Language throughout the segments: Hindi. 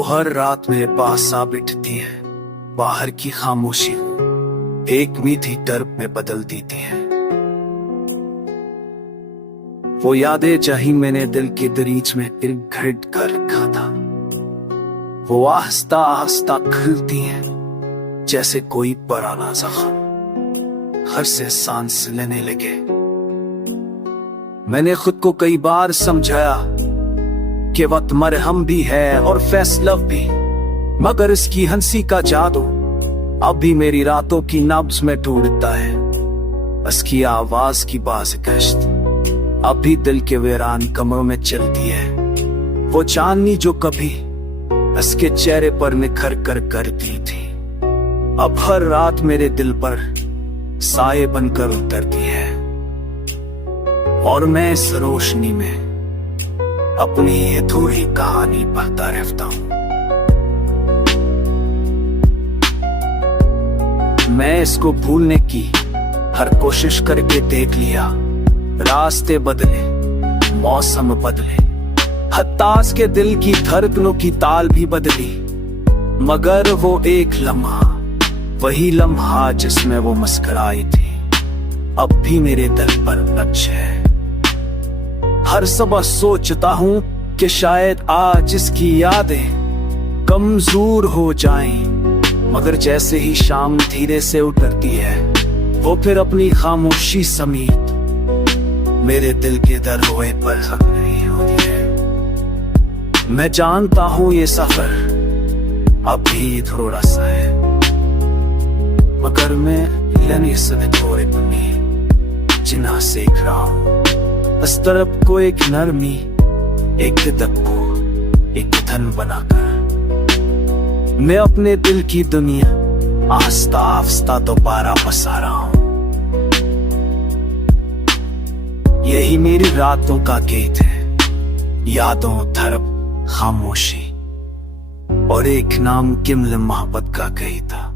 वो हर रात मेरे पास आ बैठती है। बाहर की खामोशी एक मीठी टर्प में बदल देती है। वो यादें चाही मैंने दिल के दरीच में दिल घट कर रखा था। वो आहिस्ता आहिस्ता खुलती हैं जैसे कोई पुराना जख्म हर से सांस लेने लगे। मैंने खुद को कई बार समझाया कि वक्त मरहम भी है और फैसला भी, मगर इसकी हंसी का जादू अब भी मेरी रातों की नब्ज में ढूंढता है। उसकी आवाज की बाज गश्त अब भी दिल के वीरान कमरों में चलती है। वो चांदनी जो कभी उसके चेहरे पर निखर कर करती थी, अब हर रात मेरे दिल पर साये बनकर उतरती है। और मैं इस रोशनी में अपनी ये थोड़ी कहानी पढ़ता रहता हूँ। मैं इसको भूलने की हर कोशिश करके देख लिया। रास्ते बदले, मौसम बदले, हत्तास के दिल की धड़कनों की ताल भी बदली, मगर वो एक लम्हा, वही लम्हा जिसमें वो मुस्कुराई थी, अब भी मेरे दिल पर नक्श है। हर सुबह सोचता हूँ कि शायद आज इसकी यादें कमजोर हो जाएं, मगर जैसे ही शाम धीरे से उतरती है, वो फिर अपनी खामोशी समेत मेरे दिल के दरवाजे पर नहीं होती है। मैं जानता हूँ ये सफर अभी थोड़ा सा है, मगर मैं लेने से थोड़े पनी जिन्ना सीख रहा हूँ। इस तरफ को एक नरमी, एक दक्को, एक धन बनाकर मैं अपने दिल की दुनिया आस्ता आस्ता दोबारा बसा रहा हूँ। यही मेरी रातों का गीत है, यादों धड़प खामोशी और एक नाम किमल मोहब्बत का गीत था।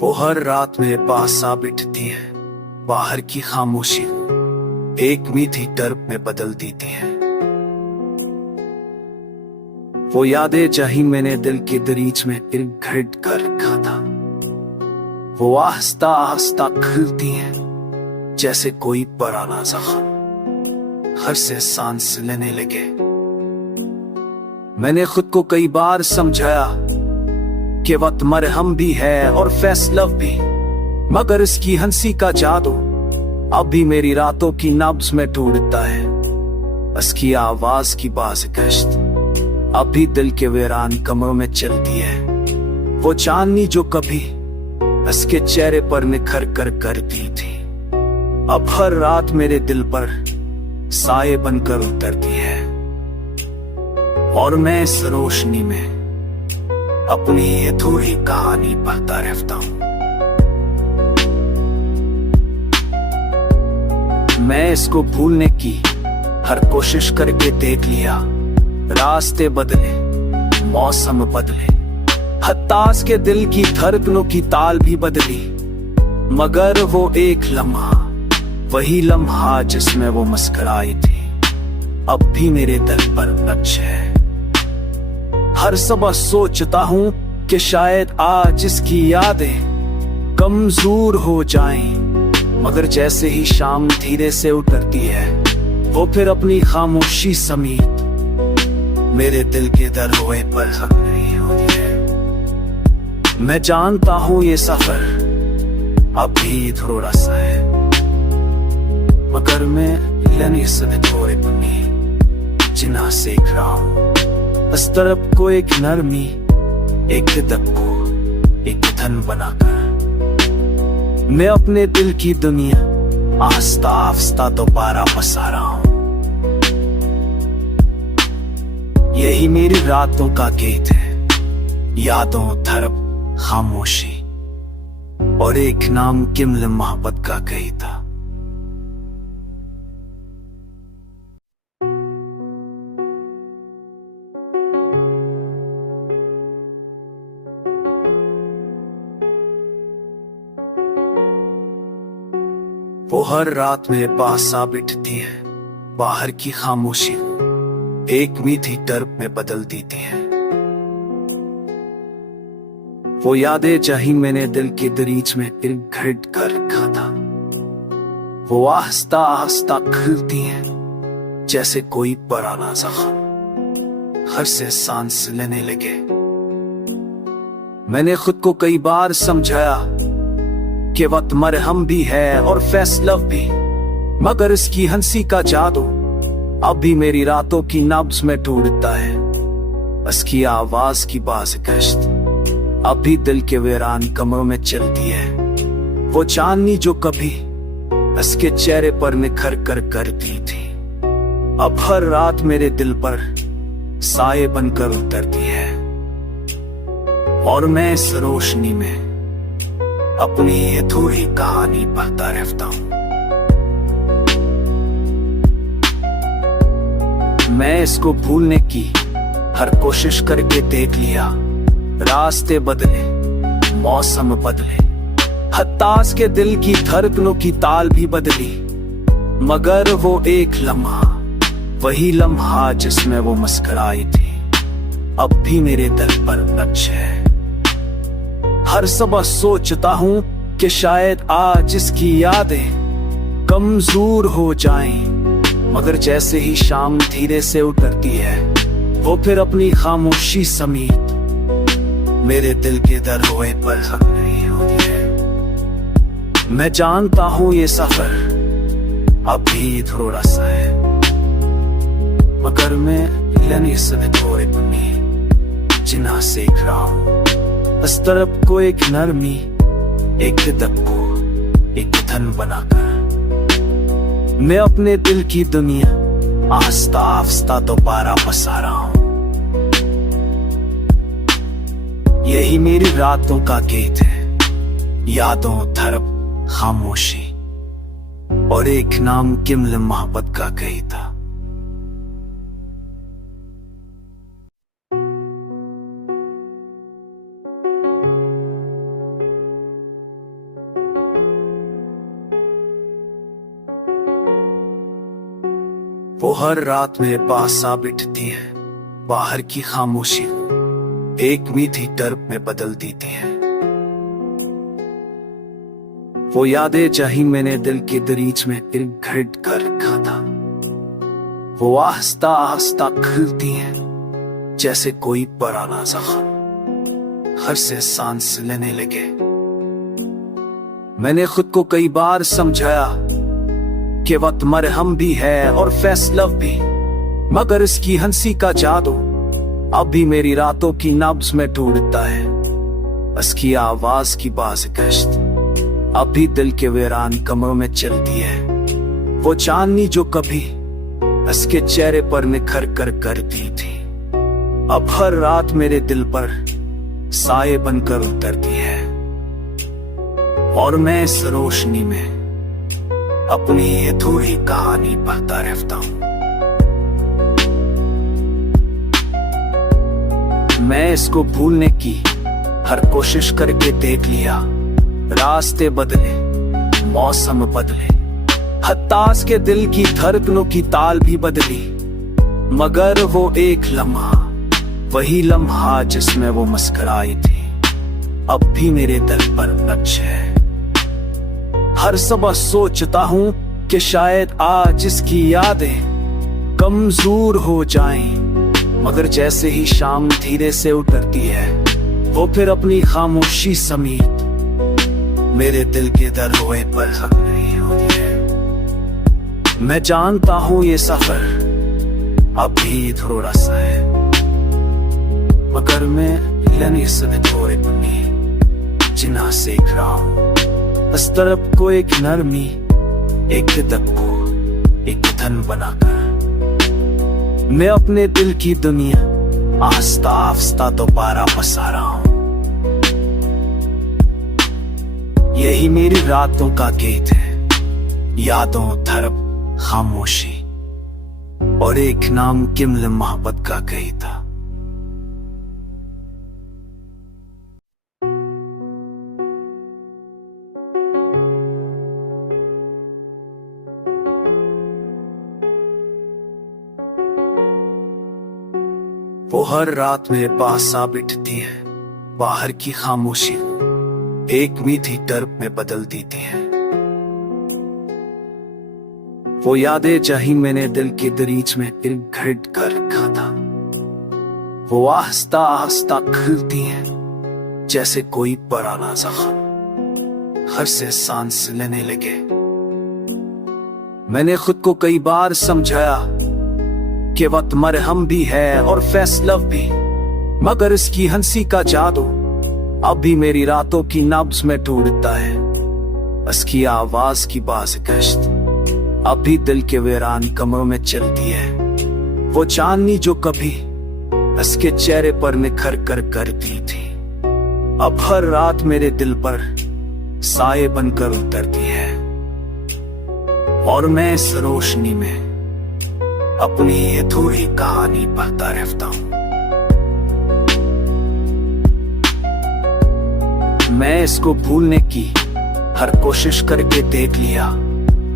वो हर रात मेरे पास आ बैठती है। बाहर की खामोशी एक मीठी टर्प में बदल देती है। वो यादें चाही मैंने दिल के दरीच में दिल घट कर रखा था। वो आहिस्ता आहिस्ता खुलती हैं जैसे कोई पुराना जख्म हर से सांस लेने लगे। मैंने खुद को कई बार समझाया कि वक्त मरहम भी है और फैसला भी, मगर इसकी हंसी का जादू अब भी मेरी रातों की नब्ज में ढूंढता है। उसकी आवाज की बाज गश्त अब भी दिल के वीरान कमरों में चलती है। वो चांदनी जो कभी उसके चेहरे पर निखर कर करती थी, अब हर रात मेरे दिल पर साये बनकर उतरती है। और मैं इस रोशनी में अपनी ये थोड़ी कहानी पढ़ता रहता हूँ। मैं इसको भूलने की हर कोशिश करके देख लिया। रास्ते बदले, मौसम बदले, हत्तास के दिल की धड़कनों की ताल भी बदली, मगर वो एक लम्हा, वही लम्हा जिसमें वो मुस्कुराई थी, अब भी मेरे दिल पर नक्श है। हर सुबह सोचता हूँ कि शायद आज इसकी यादें कमजोर हो जाएं, मगर जैसे ही शाम धीरे से उतरती है, वो फिर अपनी खामोशी समेत मेरे दिल के दरवाजे पर नहीं होती है। मैं जानता हूँ ये सफर अभी थोड़ा सा है, मगर मैं लेने से थोड़े पनी जिन्ना सीख रहा हूँ। इस तरफ को एक नरमी, एक दक्को, एक धन बनाकर मैं अपने दिल की दुनिया आस्ता आस्ता दोबारा बसा रहा हूँ। यही मेरी रातों का गीत है, यादों धड़प खामोशी और एक नाम किमल मोहब्बत का गीत था। वो हर रात मेरे पास आ बैठती है, बाहर की खामोशी एक मीठी टर्प में बदल देती है। वो यादें चाही मैंने दिल के दरीच में दिल घट कर रखा था। वो आहिस्ता आहिस्ता खुलती हैं जैसे कोई पुराना जख्म हर से सांस लेने लगे। मैंने खुद को कई बार समझाया कि वक्त मरहम भी है और फैसला भी, मगर इसकी हंसी का जादू अब भी मेरी रातों की नब्ज में ढूंढता है। उसकी आवाज की बाज गश्त अब भी दिल के वीरान कमरों में चलती है। वो चांदनी जो कभी उसके चेहरे पर निखर कर करती थी, अब हर रात मेरे दिल पर साये बनकर उतरती है। और मैं इस रोशनी में अपनी ये थोड़ी कहानी पढ़ता रहता हूं। मैं इसको भूलने की हर कोशिश करके देख लिया। रास्ते बदले, मौसम बदले, हत्तास के दिल की धड़कनों की ताल भी बदली, मगर वो एक लम्हा, वही लम्हा जिसमें वो मुस्कुराई थी, अब भी मेरे दिल पर नक्श है। हर सुबह सोचता हूँ कि शायद आज इसकी यादें कमजोर हो जाएं, मगर जैसे ही शाम धीरे से उतरती है, वो फिर अपनी खामोशी समेत मेरे दिल के दरवाजे पर खड़ी नहीं होती है। मैं जानता हूँ ये सफर अभी थोड़ा सा है, मगर मैं लेने से थोड़े बनी जिन्ना सीख रहा हूँ। इस तरफ को एक नरमी, एक दक को एक धन बनाकर मैं अपने दिल की दुनिया आस्ता आस्ता दोबारा बसा रहा हूं। यही मेरी रातों का गीत है, यादों धड़प खामोशी और एक नाम किमल मोहब्बत का गई था। वो हर रात मेरे पास आ बैठती है, बाहर की खामोशी एक मीठी टर्प में बदल देती है। वो यादें चाही मैंने दिल के दरीच में दिल घट कर रखा था। वो आहिस्ता आहिस्ता खुलती हैं जैसे कोई पुराना जख्म हर से सांस लेने लगे। मैंने खुद को कई बार समझाया कि वक्त मरहम भी है और फैसला भी, मगर इसकी हंसी का जादू अब भी मेरी रातों की नब्ज में ढूंढता है। उसकी आवाज की बाज गश्त अब भी दिल के वीरान कमरों में चलती है। वो चांदनी जो कभी उसके चेहरे पर निखर कर करती थी, अब हर रात मेरे दिल पर साये बनकर उतरती है। और मैं इस रोशनी में अपनी ये थोड़ी कहानी पढ़ता रहता हूं। मैं इसको भूलने की हर कोशिश करके देख लिया। रास्ते बदले, मौसम बदले, हत्तास के दिल की धड़कनों की ताल भी बदली, मगर वो एक लम्हा, वही लम्हा जिसमें वो मुस्कुराई थी, अब भी मेरे दिल पर नक्श है। हर सुबह सोचता हूँ कि शायद आज इसकी यादें कमजोर हो जाएं, मगर जैसे ही शाम धीरे से उतरती है, वो फिर अपनी खामोशी समेत मेरे दिल के दरवाजे पर खड़ी नहीं होती है। मैं जानता हूँ ये सफर अभी थोड़ा सा है, मगर मैं लेने से थोड़े बनी जिन्ना सीख रहा हूँ। इस तरफ को एक नरमी, एक दक को एक धन बनाकर मैं अपने दिल की दुनिया आस्ता आस्ता दोबारा बसा रहा हूं। यही मेरी रातों का गीत है, यादों धड़प खामोशी और एक नाम किमल मोहब्बत का गई था। वो हर रात मेरे पास आ बैठती है, बाहर की खामोशी एक मीठी टर्प में बदल देती है। वो यादें चाही मैंने दिल की दरीच में दिल घट कर रखा था, वो आहिस्ता आहिस्ता खुलती हैं जैसे कोई पुराना जख्म हर से सांस लेने लगे। मैंने खुद को कई बार समझाया कि वक्त मरहम भी है और फैसला भी, मगर इसकी हंसी का जादू अब भी मेरी रातों की नब्ज में ढूंढता है। उसकी आवाज की बाज गश्त अब भी दिल के वीरान कमरों में चलती है। वो चांदनी जो कभी उसके चेहरे पर निखर कर करती थी, अब हर रात मेरे दिल पर साये बनकर उतरती है। और मैं इस रोशनी में अपनी ये थोड़ी कहानी पढ़ता रहता हूं। मैं इसको भूलने की हर कोशिश करके देख लिया,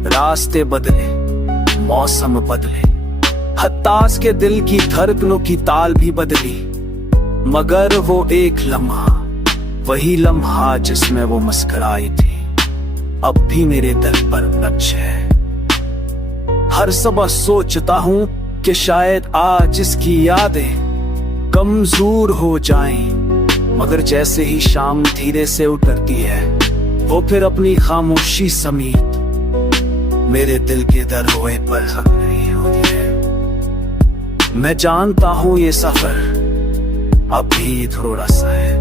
रास्ते बदले, मौसम बदले, हत्तास के दिल की धड़कनों की ताल भी बदली, मगर वो एक लम्हा, वही लम्हा जिसमें वो मुस्कुराई थी, अब भी मेरे दिल पर नक्श है। हर सुबह सोचता हूँ कि शायद आज इसकी यादें कमजोर हो जाएं, मगर जैसे ही शाम धीरे से उतरती है, वो फिर अपनी खामोशी समेत मेरे दिल के दरवाजे पर हक नहीं होती है। मैं जानता हूँ ये सफर अभी थोड़ा सा है,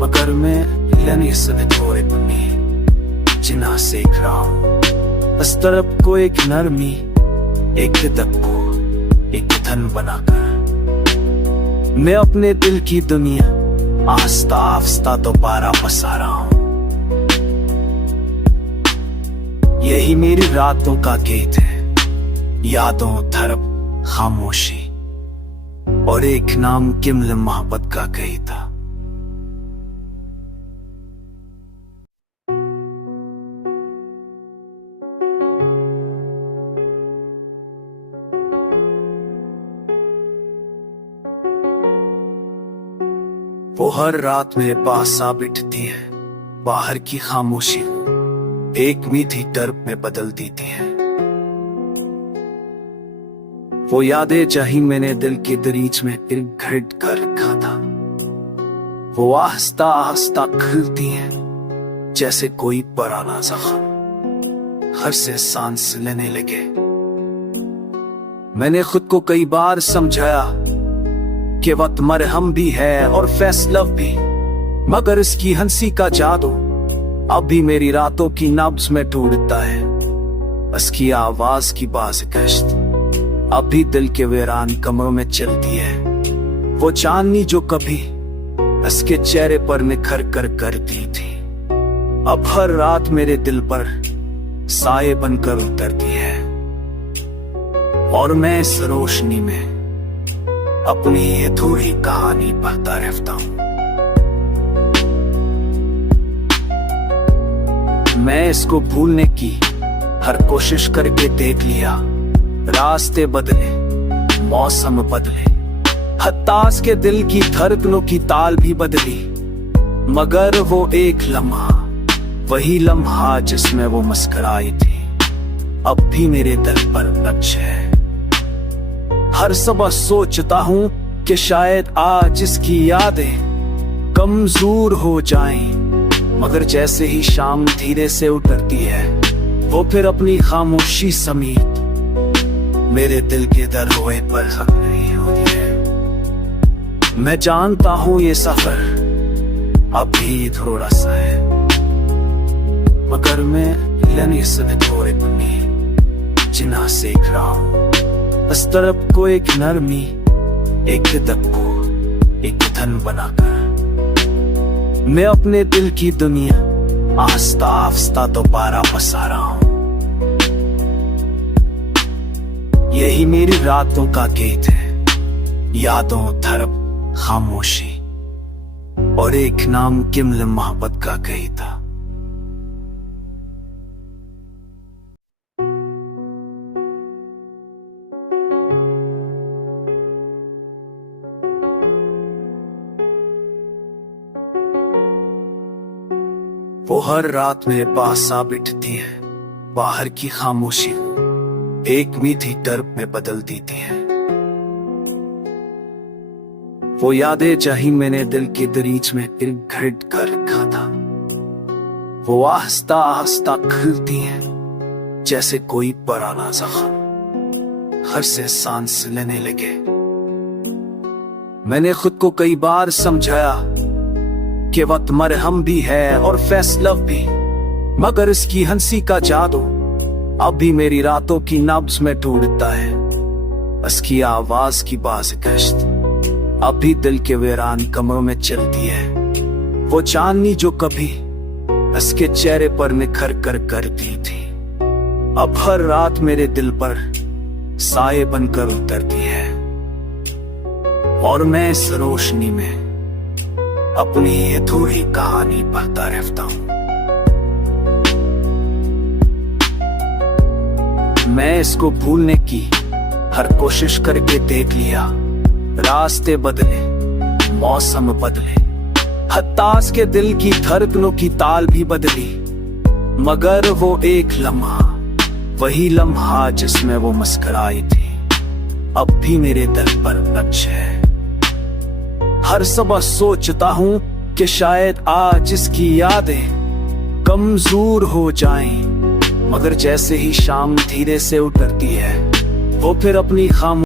मगर मैं लेने से थोड़े बनी जिना सीख रहा हूँ। इस तरफ को एक नरमी, एक दक को एक धन बनाकर मैं अपने दिल की दुनिया आस्ता आस्ता दोबारा बसा रहा हूं। यही मेरी रातों का गीत है, यादों धड़प खामोशी और एक नाम किमल मोहब्बत का गीत था। वो हर रात मेरे पास आ बैठती है, बाहर की खामोशी एक मीठी टर्प में बदल देती है। वो यादें चाही मैंने दिल की दरीच में दिल घट कर रखा था, वो आहिस्ता आहिस्ता खुलती हैं जैसे कोई पुराना जख्म हर से सांस लेने लगे। मैंने खुद को कई बार समझाया कि वक्त मरहम भी है और फैसला भी, मगर इसकी हंसी का जादू अब भी मेरी रातों की नब्ज में ढूंढता है। उसकी आवाज की बाज गश्त अब भी दिल के वीरान कमरों में चलती है। वो चांदनी जो कभी उसके चेहरे पर निखर कर करती थी, अब हर रात मेरे दिल पर साये बनकर उतरती है। और मैं इस रोशनी में अपनी ये थोड़ी कहानी पढ़ता रहता हूं। मैं इसको भूलने की हर कोशिश करके देख लिया, रास्ते बदले, मौसम बदले, हत्तास के दिल की धड़कनों की ताल भी बदली, मगर वो एक लम्हा, वही लम्हा जिसमें वो मुस्कुराई थी, अब भी मेरे दिल पर नक्श है। हर सुबह सोचता हूँ कि शायद आज इसकी यादें कमजोर हो जाएं, मगर जैसे ही शाम धीरे से उतरती है, वो फिर अपनी खामोशी समेत मेरे दिल के दरवाजे पर हक नहीं होती है। मैं जानता हूँ ये सफर अभी थोड़ा सा है, मगर मैं लेने से थोड़े बनी जिना सीख रहा हूँ। इस तरफ को एक नरमी, एक दक को एक धन बनाकर मैं अपने दिल की दुनिया आस्ता आस्ता दोबारा बसा रहा हूं। यही मेरी रातों का गीत है, यादों धड़प खामोशी और एक नाम किमल मोहब्बत का गीत था। वो हर रात मेरे पास आ बैठती है, बाहर की खामोशी एक मीठी टर्प में बदल देती है। वो यादें जहीं मैंने दिल की दरीच में दिल घट कर रखा था, वो आहिस्ता आहिस्ता खुलती हैं जैसे कोई पुराना जख्म हर से सांस लेने लगे। मैंने खुद को कई बार समझाया कि वक्त मरहम भी है और फैसला भी, मगर इसकी हंसी का जादू अब भी मेरी रातों की नब्ज में ढूंढता है। उसकी आवाज की बाज गश्त अब भी दिल के वीरान कमरों में चलती है। वो चांदनी जो कभी उसके चेहरे पर निखर कर करती थी, अब हर रात मेरे दिल पर साये बनकर उतरती है। और मैं इस रोशनी में अपनी ये थोड़ी कहानी पढ़ता रहता हूँ। मैं इसको भूलने की हर कोशिश करके देख लिया, रास्ते बदले, मौसम बदले, हत्तास के दिल की धड़कनों की ताल भी बदली, मगर वो एक लम्हा, वही लम्हा जिसमें वो मुस्कुराई थी, अब भी मेरे दिल पर नक्श है। हर सुबह सोचता हूँ कि शायद आज इसकी यादें कमजोर हो जाएं, मगर जैसे ही शाम धीरे से उतरती है, वो फिर अपनी खामोशी